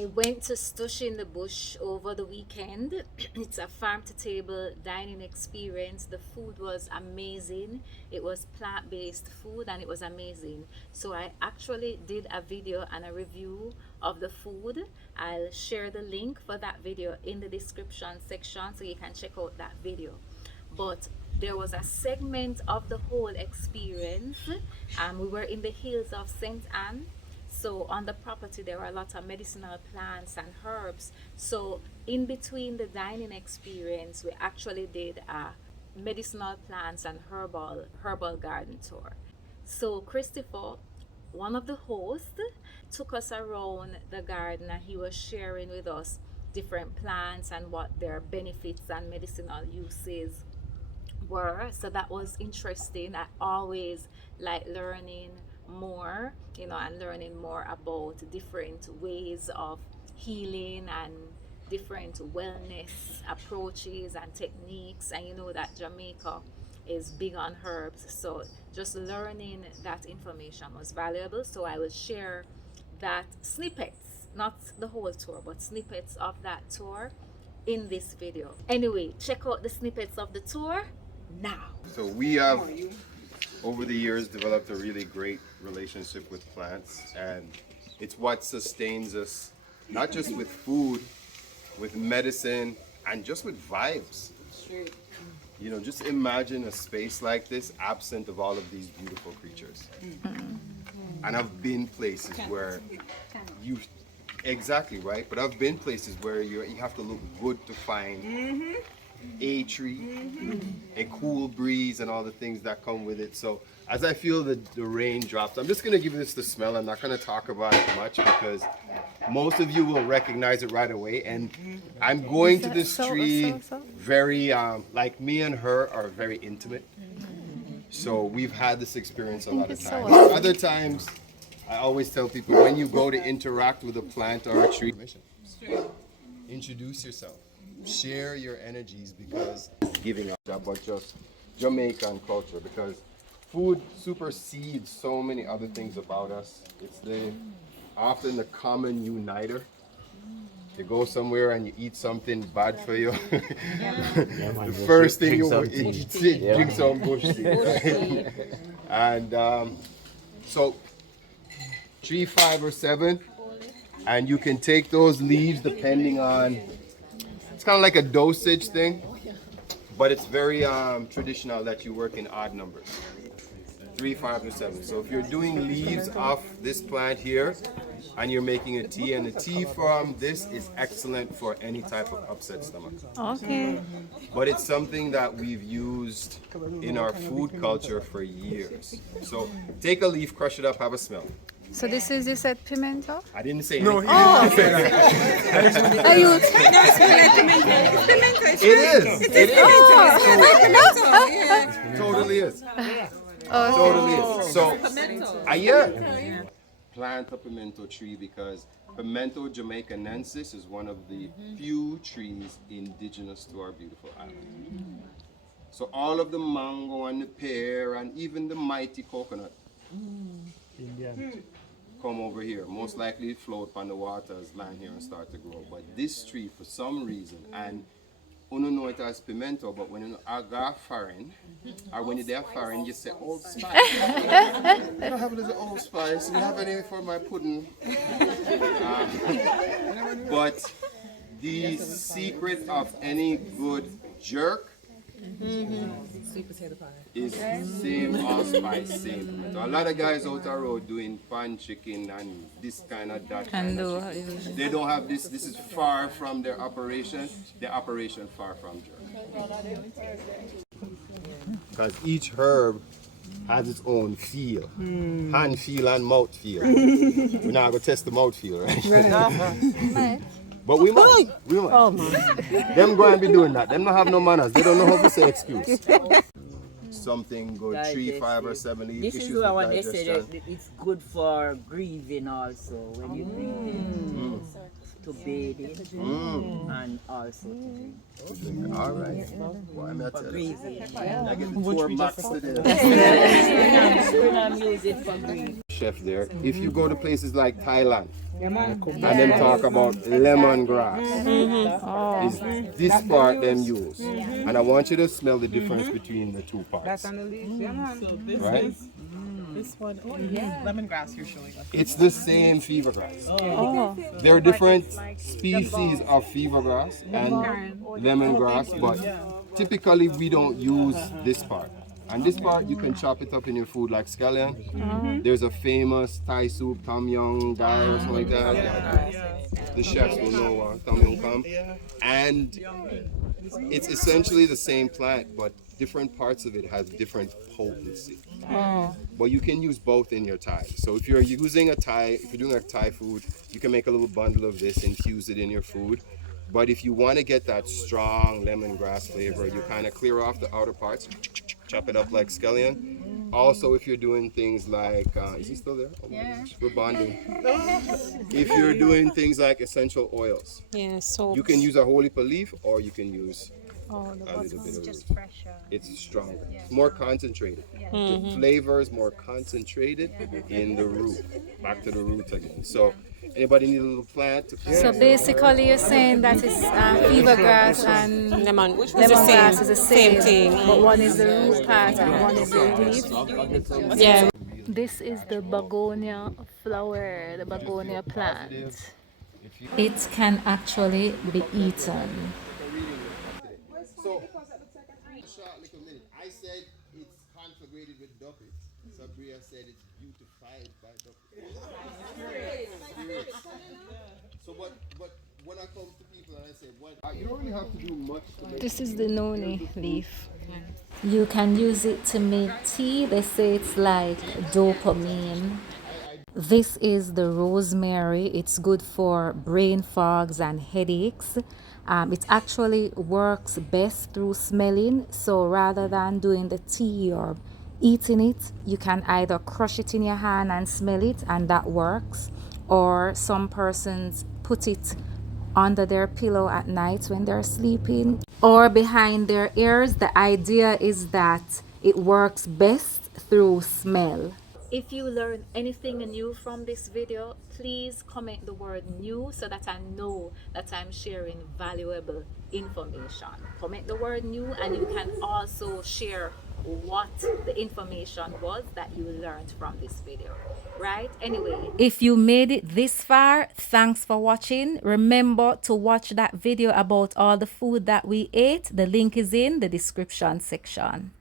I went to Stush in the Bush over the weekend. It's a farm-to-table dining experience. The food was amazing. It was plant-based food and it was amazing. So I actually did a video and a review of the food. I'll share the link for that video in the description section so you can check out that video. But there was a segment of the whole experience. We were in the hills of St. Anne. So on the property there are a lot of medicinal plants and herbs. So in between the dining experience, we actually did a medicinal plants and herbal garden tour. So Christopher, one of the hosts, took us around the garden and he was sharing with us different plants and what their benefits and medicinal uses were. So that was interesting. I always like learning more, and learning more about different ways of healing and different wellness approaches and techniques. And you know that Jamaica is big on herbs, so just learning that information was valuable. So I will share that snippets, not the whole tour, but snippets of that tour in this video. Anyway, check out the snippets of the tour now. So we have over the years developed a really great relationship with plants, and it's what sustains us, not just with food, with medicine, and just with vibes. Just imagine a space like this absent of all of these beautiful creatures. And I've been places where exactly right, but I've been places where you have to look good to find a tree, a cool breeze, and all the things that come with it. So as I feel the rain drops, I'm just going to give this the smell. I'm not going to talk about it much because most of you will recognize it right away. And I'm going to this tree very, like me and her are very intimate. So we've had this experience a lot of times. Other times, I always tell people, when you go to interact with a plant or a tree, introduce yourself. Share your energies, because giving up but just Jamaican culture, because food supersedes so many other things about us. It's often the common uniter. You go somewhere and you eat something bad for you. The first thing you will eat, drink some bush tea. Right? And so 3, 5, or 7, and you can take those leaves depending on. It's kind of like a dosage thing, but it's very traditional that you work in odd numbers, 3, 5, or 7. So if you're doing leaves off this plant here and you're making a tea, and the tea from this is excellent for any type of upset stomach. Okay. But it's something that we've used in our food culture for years. So take a leaf, crush it up, have a smell. So this is, you said pimento? I didn't say anything. Are you? It is. It totally is. Totally is. So, plant a pimento tree because Pimento jamaicanensis is one of the few trees indigenous to our beautiful island. So all of the mango and the pear and even the mighty coconut come over here. Most likely float on the waters, land here and start to grow. But this tree, for some reason, and you don't know it as pimento, but when you go foreign, or when you're there foreign, you say Old Spice. I don't have a little Old Spice. You have any for my pudding? But the secret of any good jerk is same allspice, same pimento. A lot of guys out the road doing pan chicken and this kind of that kind of chicken. They don't have this. This is far from their operation. Their operation far from jerk. Because each herb has its own feel. Hand feel and mouth feel. We're not going to test the mouth feel, right? But we might. Oh, man. Them go and be doing that. Them not have no manners. They don't know how to say excuse. Something good, 3, 5, or 7 leaves. This is what they say that it's good for breathing also. When you breathe to bathe in and also to drink. All right. Well, I'm not telling you. Breathing. I get the 4 max today. I'm using for breathing. chef there. If you go to places like Thailand, and them talk about lemongrass, is this part them use. And I want you to smell the difference between the two parts. So this Right? is this one. Oh yeah, lemongrass you're showing us. It's the same fever grass. Oh. There are different species of fever grass and lemongrass, but typically we don't use this part. And this part you can chop it up in your food like scallion. There's a famous Thai soup, Tom Yum Dai or something like that. The chefs will know Tom Yum Kam. And it's essentially the same plant, but different parts of it has different potency. But you can use both in your Thai. So if you're using if you're doing a Thai food, you can make a little bundle of this, infuse it in your food. But if you want to get that strong lemongrass flavor, you kind of clear off the outer parts, chop it up like scallion. Also, if you're doing things like, is he still there? Oh my gosh, we're bonding. If you're doing things like essential oils, so you can use a holy leaf or you can use a little bit of root. It's stronger, it's more concentrated. The flavor is more concentrated in the root. Back to the root again. So anybody need a little plant to plant? So basically, you're saying that it's fever grass and lemongrass is the same thing. but one is the root part and one is the leaf. Yeah. This is the begonia flower, the begonia plant. It can actually be eaten. So, short little minute. I said it's conflagrated with duppets. Sabria said it's beautified by duppets. So, but when I come to people and I say, what, you don't really have to do much to make This is the noni leaf. You can use it to make tea. They say it's like dopamine. This is the rosemary. It's good for brain fogs and headaches. It actually works best through smelling. So rather than doing the tea or eating it, you can either crush it in your hand and smell it, and that works. Or some persons put it under their pillow at night when they're sleeping, or behind their ears. The idea is that it works best through smell. If you learn anything new from this video, please comment the word new so that I know that I'm sharing valuable information. Comment the word new, and you can also share what the information was that you learned from this video. Right? Anyway, if you made it this far, thanks for watching. Remember to watch that video about all the food that we ate. The link is in the description section.